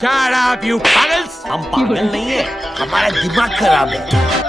Shut up, you pagals! हम पागल नहीं है, हमारा दिमाग खराब है।